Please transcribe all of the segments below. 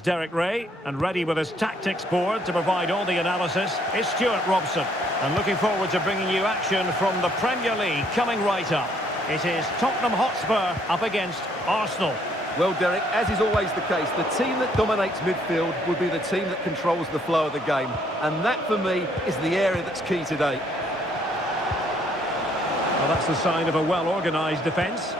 Derek Ray, and ready with his tactics board to provide all the analysis is Stuart Robson. And looking forward to bringing you action from the Premier League coming right up. It is Tottenham Hotspur up against Arsenal. Well, Derek, as is always the case, the team that dominates midfield will be the team that controls the flow of the game. And that, for me, is the area that's key today. Well, that's the sign of a well-organised defence.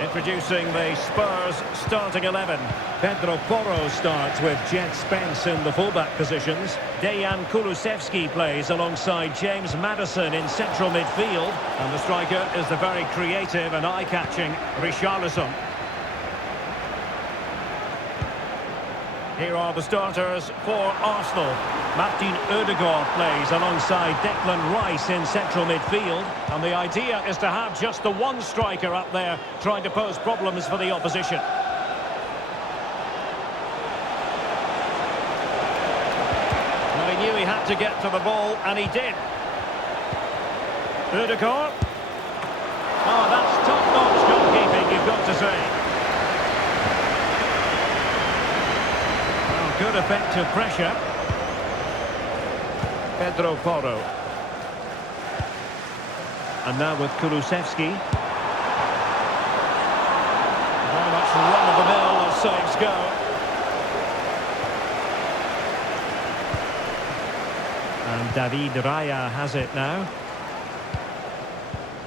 Introducing the Spurs starting 11. Pedro Porro starts with Jed Spence in the fullback positions. Dejan Kulusevski plays alongside James Maddison in central midfield. And the striker is the very creative and eye-catching Richarlison. Here are the starters for Arsenal. Martin Ødegaard plays alongside Declan Rice in central midfield. And the idea is to have just the one striker up there trying to pose problems for the opposition. Well, he knew he had to get to the ball, and he did. Ødegaard. Oh, that's top-notch goalkeeping, you've got to say. Good effective pressure. Pedro Porro. And now with Kulusevski. Very much run-of-the-mill as saves go. And David Raya has it now.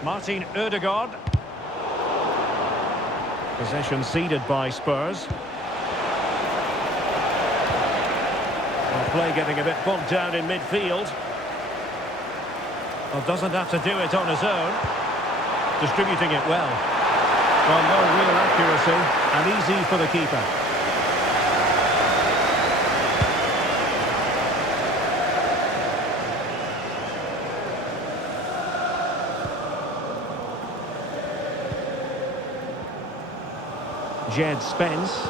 Martin Ødegaard. Possession ceded by Spurs. Play getting a bit bogged down in midfield. Well, doesn't have to do it on his own. Distributing it well. Well, no real accuracy, and easy for the keeper. Jed Spence.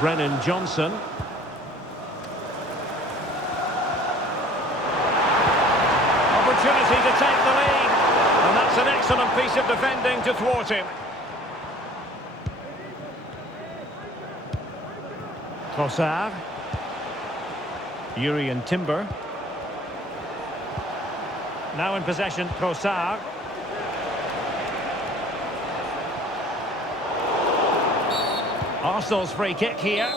Brennan Johnson. Opportunity to take the lead. And that's an excellent piece of defending to thwart him. Trossard. Jurrien Timber. Now in possession, Trossard. Arsenal's free kick here.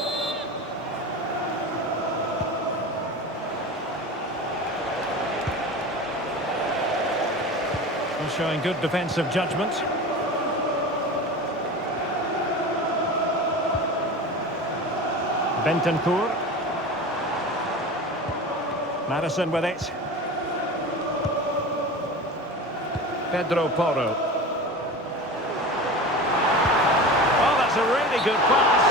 Well, showing good defensive judgment. Bentancur. Maddison with it. Pedro Porro. A really good pass.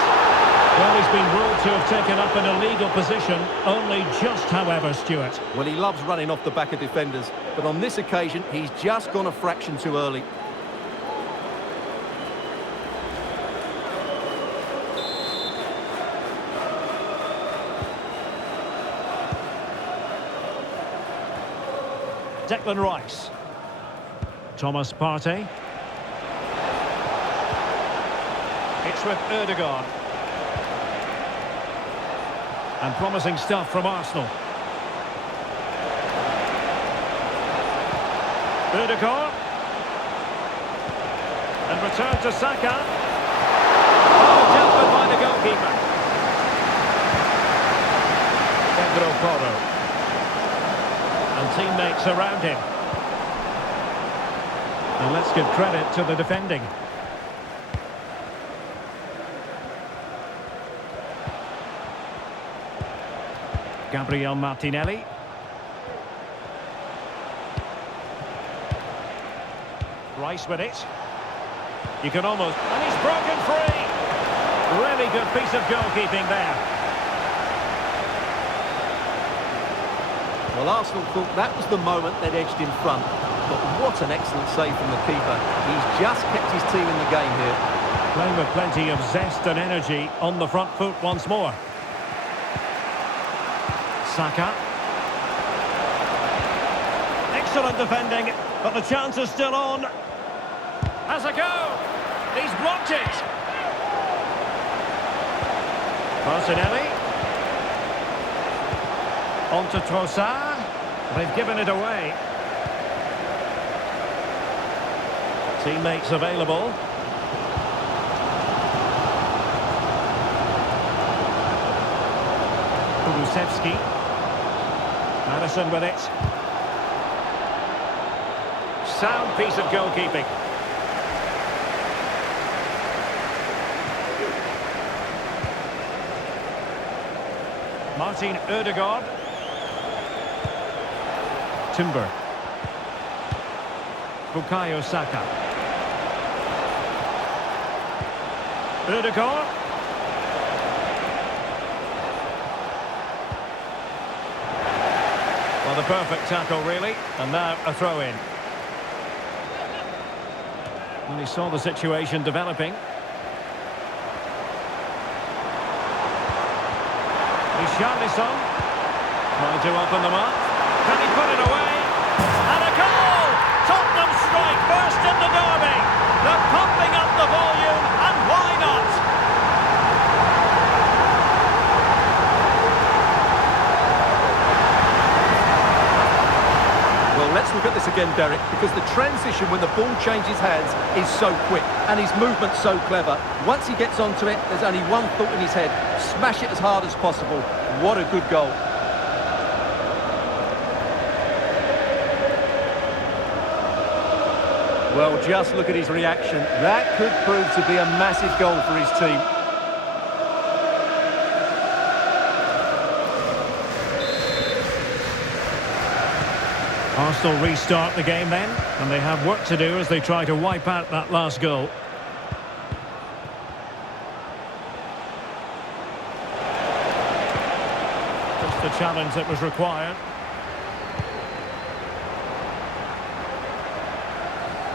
Well, he's been ruled to have taken up an illegal position, only just, however, Stuart. Well, he loves running off the back of defenders, but on this occasion, he's just gone a fraction too early. Declan Rice. Thomas Partey. It's with Ødegaard. And promising stuff from Arsenal. Ødegaard. And return to Saka. Oh, dealt with by the goalkeeper. Pedro Porro. And teammates around him. And let's give credit to the defending. Gabriel Martinelli. Rice with it. You can almost... And he's broken free! Really good piece of goalkeeping there. Well, Arsenal thought that was the moment they'd edged in front. But what an excellent save from the keeper. He's just kept his team in the game here. Playing with plenty of zest and energy on the front foot once more. Saka. Excellent defending, but the chance is still on. Has a go. He's blocked it. Martinelli. On to Trossard. They've given it away. Teammates available. Kulusevski. Maddison with it. Sound piece of goalkeeping. Martin Ødegaard. Timber. Bukayo Saka. Ødegaard. Well, the perfect tackle, really. And now a throw-in. Well, he saw the situation developing. Richarlison. Trying to open them up. Can he put it away? And a goal! Tottenham strike first in the derby. They're pumping up the volume, and why not? Well, let's look at this again, Derek, because the transition when the ball changes hands is so quick and his movement's so clever. Once he gets onto it, there's only one thought in his head: smash it as hard as possible. What a good goal. Well, just look at his reaction. That could prove to be a massive goal for his team. Arsenal restart the game then, and they have work to do as they try to wipe out that last goal. Just the challenge that was required.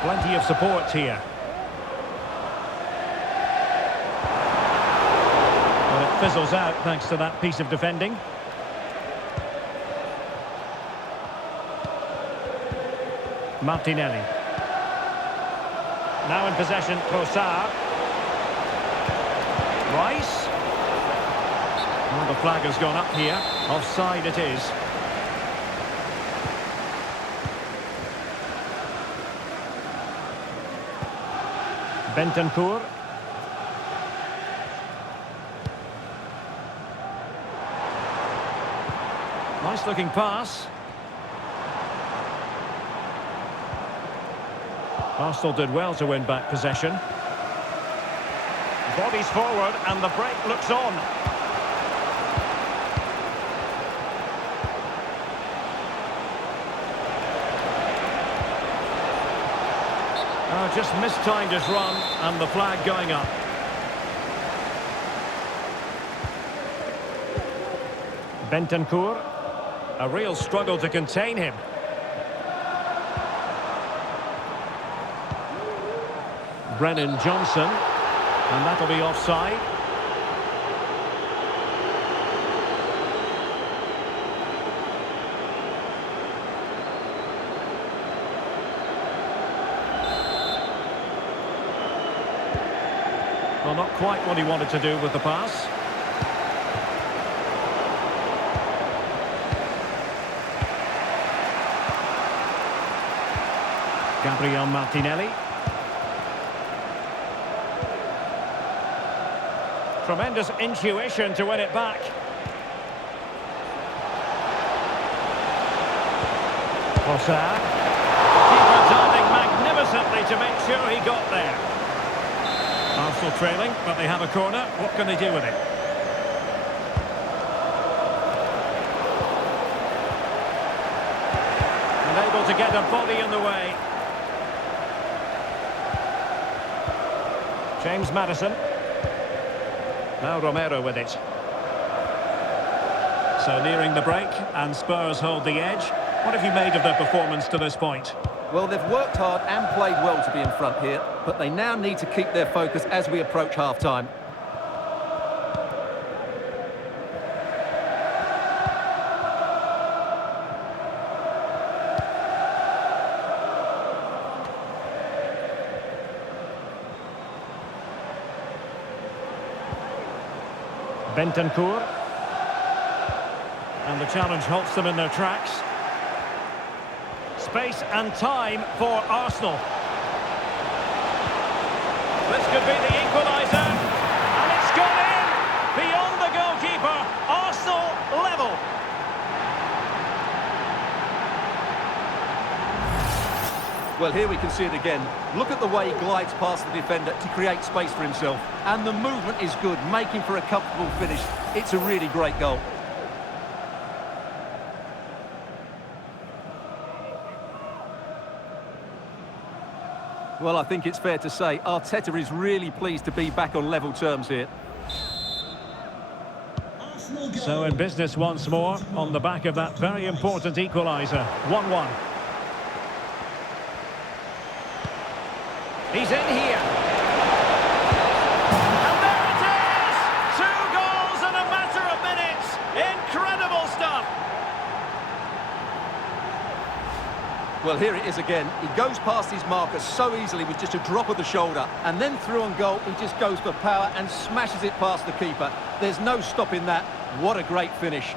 Plenty of support here. But it fizzles out thanks to that piece of defending. Martinelli. Now in possession, Trossard. Rice. Well, the flag has gone up here. Offside it is. Bentancur. Nice looking pass. Arsenal did well to win back possession. Bodies forward and the break looks on. Just mistimed his run and the flag going up. Bentancur. A real struggle to contain him. Brennan Johnson, and that'll be offside. Well, not quite what he wanted to do with the pass. Gabriel Martinelli. Tremendous intuition to win it back. Trossard. Keeper diving magnificently to make sure he got there. Arsenal trailing, but they have a corner. What can they do with it? And able to get a body in the way. James Maddison. Now Romero with it. So nearing the break, and Spurs hold the edge. What have you made of their performance to this point? Well, they've worked hard and played well to be in front here, but they now need to keep their focus as we approach half-time. Bentancur. And the challenge halts them in their tracks. Space and time for Arsenal. This could be the equaliser. And it's gone in! Beyond the goalkeeper. Arsenal level. Well, here we can see it again. Look at the way he glides past the defender to create space for himself. And the movement is good, making for a comfortable finish. It's a really great goal. Well, I think it's fair to say Arteta is really pleased to be back on level terms here. So in business once more, on the back of that very important equaliser. 1-1. He's in here. And there it is! 2 goals in a matter of minutes. Incredible stuff. Well, here it is again. He goes past his marker so easily with just a drop of the shoulder. And then through on goal, he just goes for power and smashes it past the keeper. There's no stopping that. What a great finish.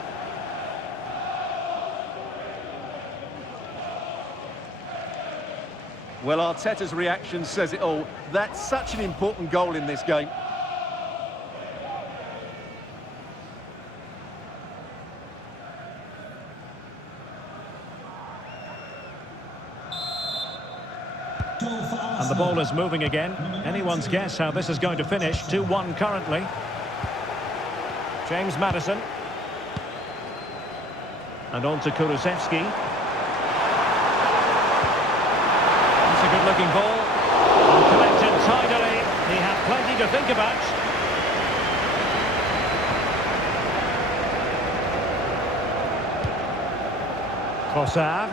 Well, Arteta's reaction says it all. That's such an important goal in this game. And the ball is moving again. Anyone's guess how this is going to finish. 2-1 currently. James Maddison. And on to Kulusevski. That's a good-looking ball. And collected tidily. He had plenty to think about. Trossard.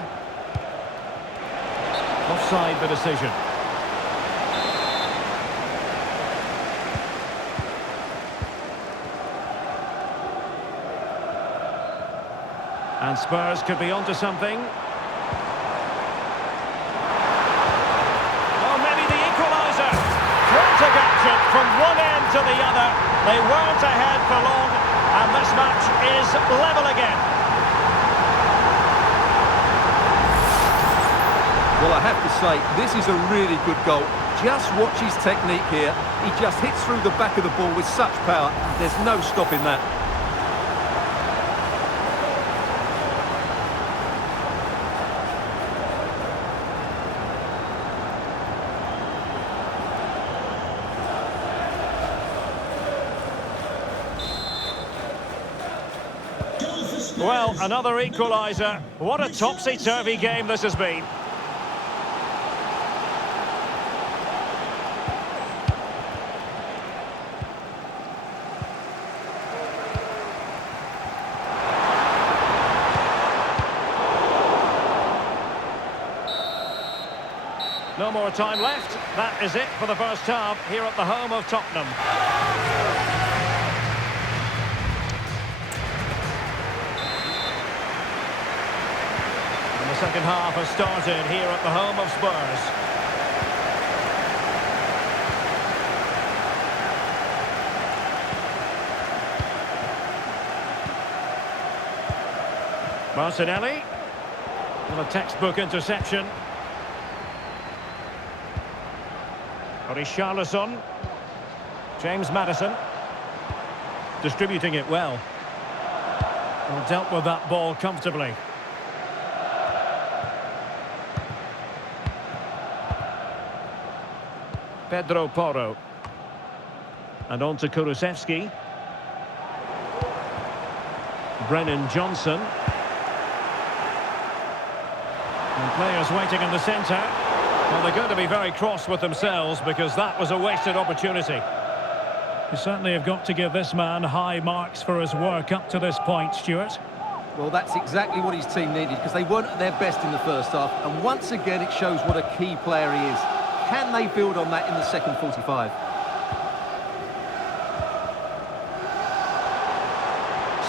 Offside the decision. And Spurs could be onto something. Oh, maybe the equaliser. Frantic action from one end to the other. They weren't ahead for long, and this match is level again. Well, I have to say, this is a really good goal. Just watch his technique here. He just hits through the back of the ball with such power. There's no stopping that. Well, another equaliser. What a topsy-turvy game this has been. No more time left. That is it for the first half here at the home of Tottenham. And the second half has started here at the home of Spurs. Martinelli. Well, a textbook interception. Richarlison. James Maddison. Distributing it well. And dealt with that ball comfortably. Pedro Porro. And on to Kulusevski. Brennan Johnson. And players waiting in the centre. Well, they're going to be very cross with themselves because that was a wasted opportunity. You certainly have got to give this man high marks for his work up to this point, Stuart. Well, that's exactly what his team needed because they weren't at their best in the first half. And once again, it shows what a key player he is. Can they build on that in the second 45?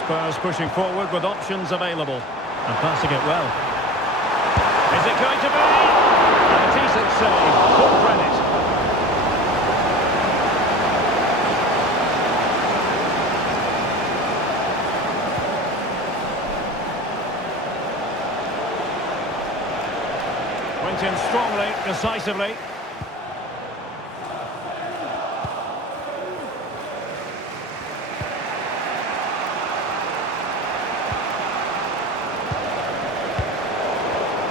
Spurs pushing forward with options available. And passing it well. Is it going to be? And a decent save. Full credit. went in strongly, decisively.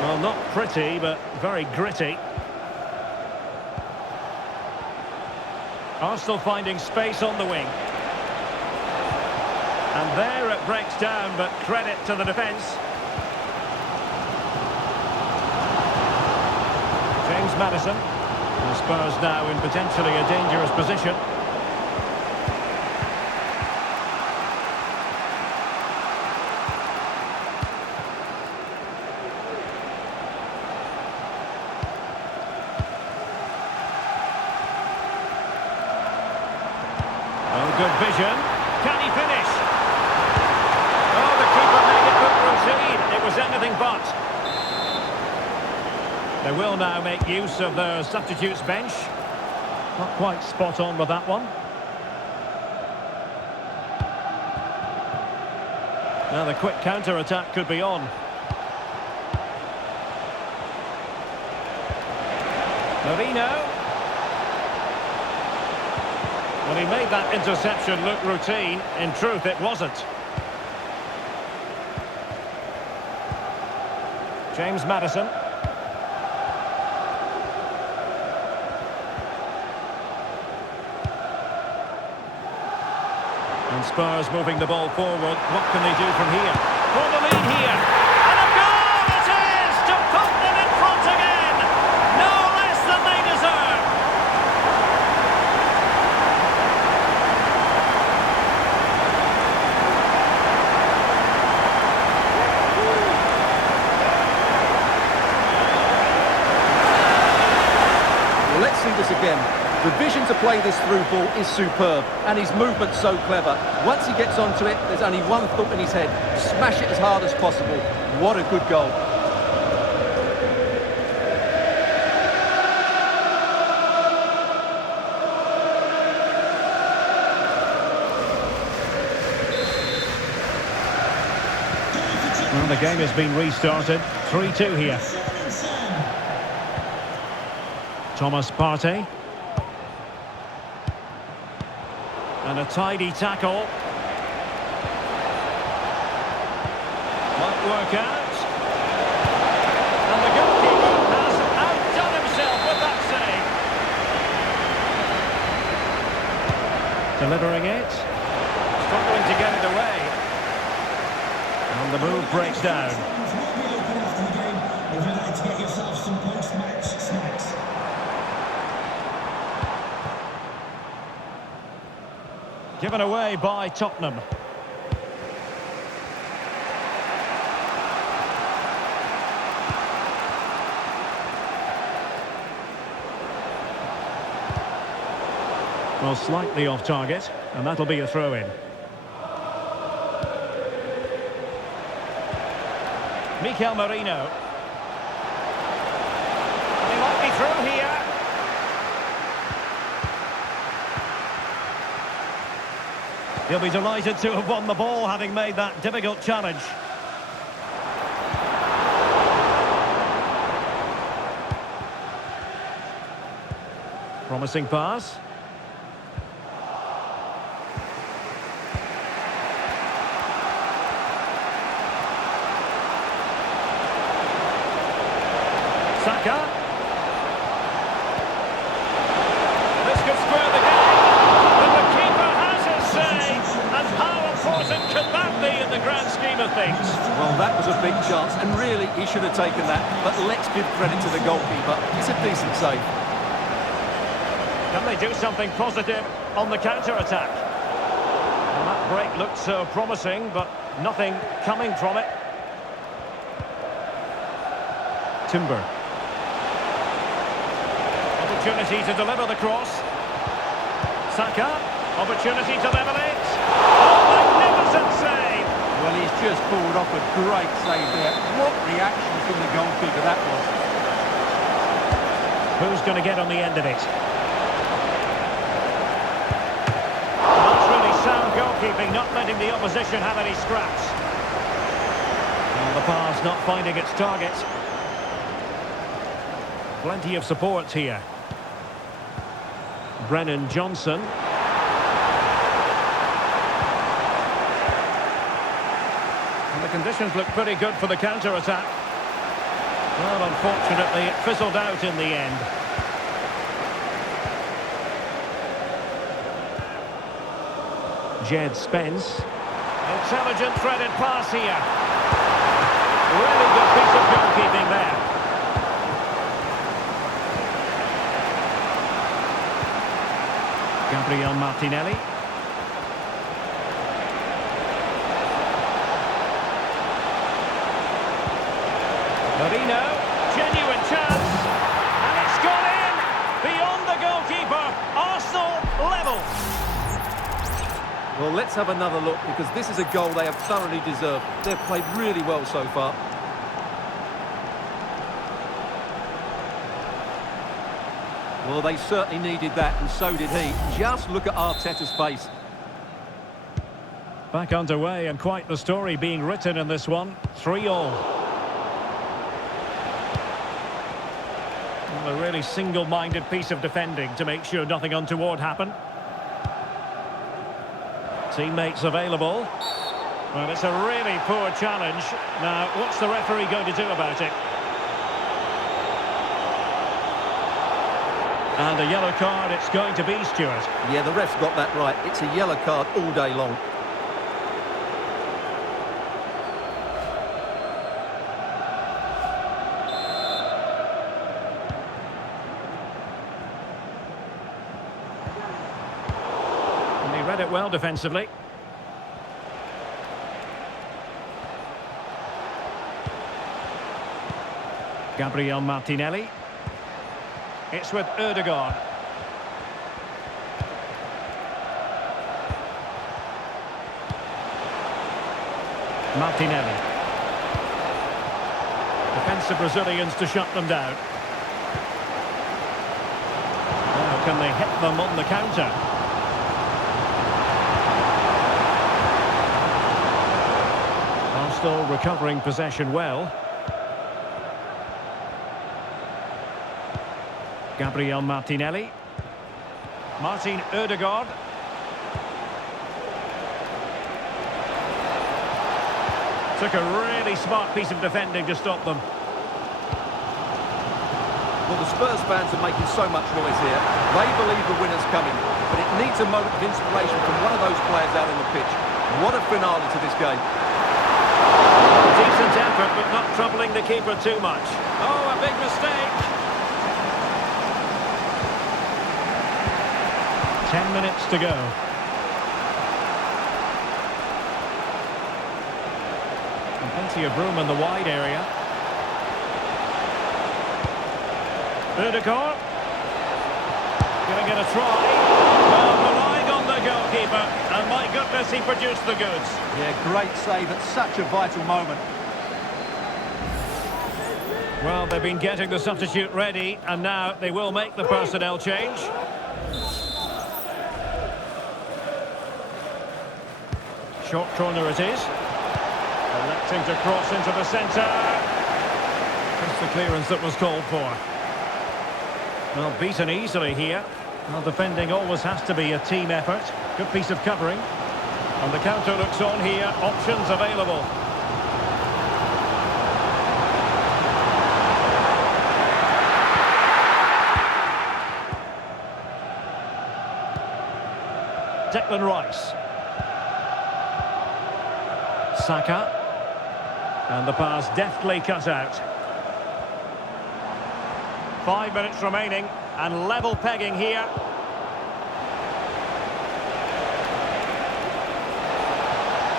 Well, not pretty, but very gritty. Arsenal finding space on the wing. And there it breaks down, but credit to the defence. James Maddison. The Spurs now in potentially a dangerous position. Good vision. Can he finish? Oh, the keeper made it look routine. It was anything but. They will now make use of their substitutes bench. Not quite spot on with that one. Now the quick counter-attack could be on. Marino. Well, he made that interception look routine. In truth, it wasn't. James Maddison. And Spurs moving the ball forward. What can they do from here? For the lead here. And a goal it is to put them in front again. No less than they deserve. Let's see this again. The vision to play this through ball is superb, and his movement's so clever. Once he gets onto it, there's only one thought in his head: smash it as hard as possible. What a good goal. Well, the game has been restarted. 3-2 here. Thomas Partey. And a tidy tackle. Might work out. And the goalkeeper has outdone himself with that save. Delivering it. Struggling to get it away. And the move breaks down. Given away by Tottenham. Well, slightly off target, and that'll be a throw-in. Mikel Merino. And he might be through here. He'll be delighted to have won the ball, having made that difficult challenge. Promising pass. Saka. This could square the game. And the keeper has his say. And how important can that be in the grand scheme of things? Well, that was a big chance, and really he should have taken that. But let's give credit to the goalkeeper. It's a decent save. Can they do something positive on the counter-attack? Well, that break looked so promising, but nothing coming from it. Timber. Opportunity to deliver the cross. Saka. Opportunity to level it. Oh, magnificent save! Well, he's just pulled off a great save there. What reaction from the goalkeeper that was. Who's going to get on the end of it? That's really sound goalkeeping, not letting the opposition have any scraps. And the pass not finding its target. Plenty of support here. Brennan Johnson. And the conditions look pretty good for the counter-attack. Well, unfortunately, it fizzled out in the end. Jed Spence. Intelligent threaded pass here. Really good piece of goalkeeping there. Gabriel Martinelli. Marino, genuine chance, and it's gone in, beyond the goalkeeper. Arsenal level. Well, let's have another look, because this is a goal they have thoroughly deserved. They've played really well so far. Well, they certainly needed that, and so did he. Just look at Arteta's face. Back underway, and quite the story being written in this one. 3-3. Well, a really single-minded piece of defending to make sure nothing untoward happened. Teammates available. Well, it's a really poor challenge. Now, what's the referee going to do about it? And a yellow card it's going to be, Stuart. Yeah, the ref's got that right. It's a yellow card all day long. And he read it well defensively. Gabriel Martinelli. It's with Ødegaard. Martinelli. Defensive Brazilians to shut them down. Now can they hit them on the counter? Arsenal recovering possession well. Gabriel Martinelli. Martin Ødegaard. Took a really smart piece of defending to stop them. Well, the Spurs fans are making so much noise here. They believe the winner's coming, but it needs a moment of inspiration from one of those players out on the pitch. What a finale to this game. Decent effort, but not troubling the keeper too much. Oh, a big mistake. 10 minutes to go. And plenty of room in the wide area. Ødegaard. Going to get a try. Well, relying on the goalkeeper. And my goodness, he produced the goods. Yeah, great save at such a vital moment. Well, they've been getting the substitute ready, and now they will make the personnel change. Short corner it is. Electing to cross into the centre. Just the clearance that was called for. Well, beaten easily here. Well, defending always has to be a team effort. Good piece of covering. And the counter looks on here. Options available. Declan Rice. Saka. And the pass deftly cut out. 5 minutes remaining and level pegging here.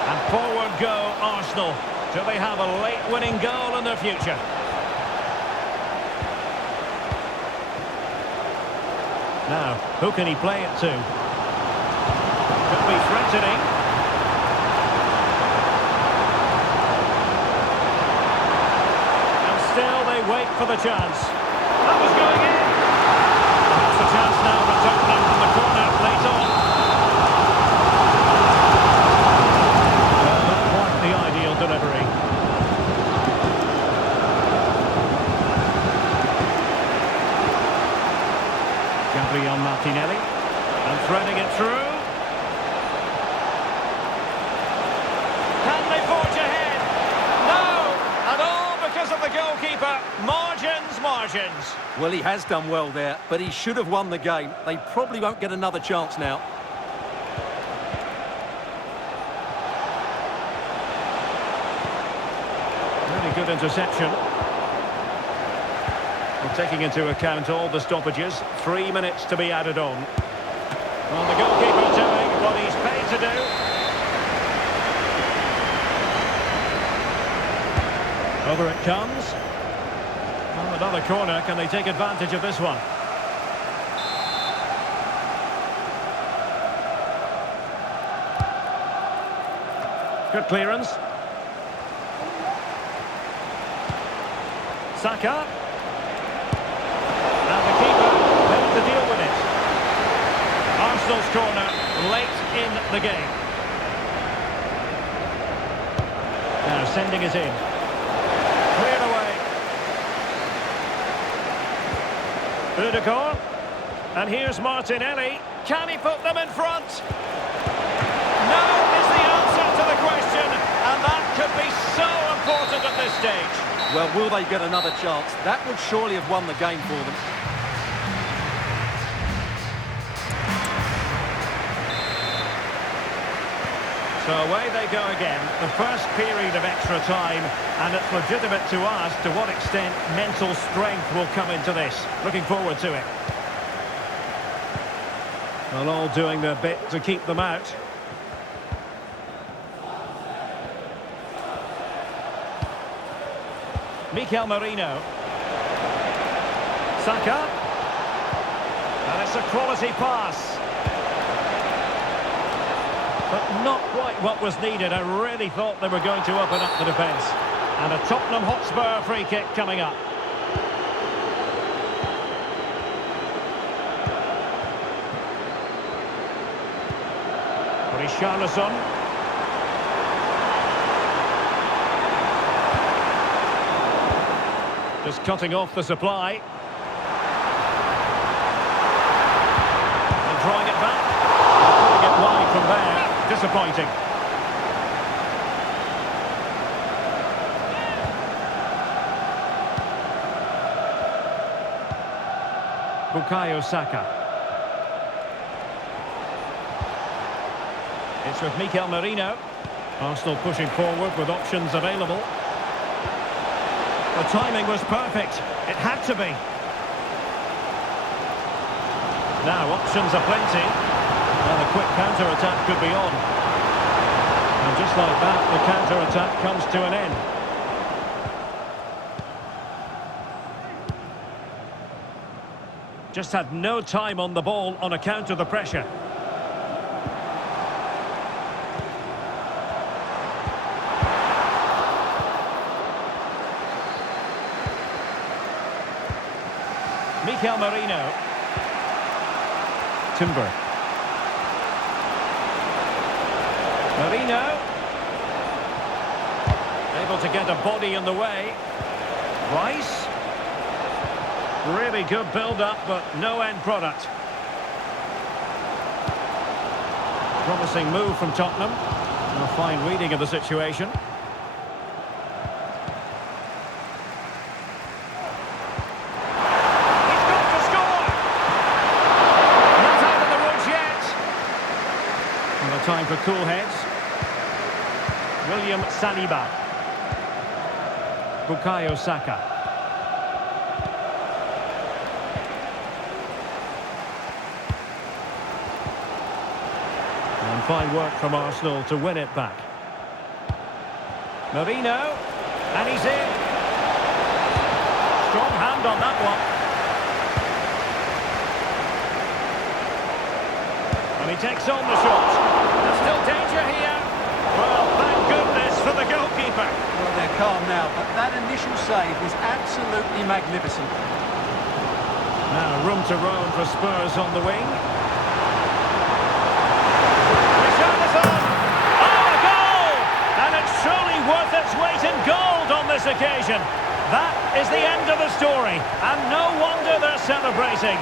And forward go Arsenal. Do they have a late winning goal in their future? Now, who can he play it to? Could be threatening. Wait for the chance. That was going in. That's a chance now for Tottenham from the corner late on. Not quite the ideal delivery. wins. Well, he has done well there, but he should have won the game. They probably won't get another chance now. Really good interception. Well, taking into account all the stoppages, 3 minutes to be added on. Well, the goalkeeper doing what he's paid to do. Over it comes. Well, another corner. Can they take advantage of this one? Good clearance. Saka. And the keeper failed to deal with it. Arsenal's corner late in the game. Now sending it in. Cleared away. Ødegaard. And here's Martinelli. Can he put them in front? No is the answer to the question. And that could be so important at this stage. Well, will they get another chance? That would surely have won the game for them. So away they go again, the first period of extra time, and it's legitimate to ask to what extent mental strength will come into this. Looking forward to it. Well, all doing their bit to keep them out. Mikel Merino. Saka. And it's a quality pass. But not quite what was needed. I really thought they were going to open up the defence. And a Tottenham Hotspur free kick coming up. Richarlison. Just cutting off the supply. And drawing it back. Putting it wide from there. Disappointing. Bukayo Saka. It's with Mikel Merino. Arsenal pushing forward with options available. The timing was perfect. It had to be. Now options are plenty. And a quick counter-attack could be on. And just like that, the counter-attack comes to an end. Just had no time on the ball on account of the pressure. Mikel Merino. Timber. Merino. Able to get a body in the way. Rice. Really good build-up, but no end product. Promising move from Tottenham. A fine reading of the situation. He's got to score! Not out of the woods yet. And a time for cool heads. William Saliba. Bukayo Saka. And fine work from Arsenal to win it back. Merino. And he's in. Strong hand on that one. And he takes on the shot. There's still danger here. Well, thank goodness for the goalkeeper. Well, they're calm now, but that initial save was absolutely magnificent. Now, room to roam for Spurs on the wing. Richarlison! Oh, a goal! And it's surely worth its weight in gold on this occasion. That is the end of the story, and no wonder they're celebrating.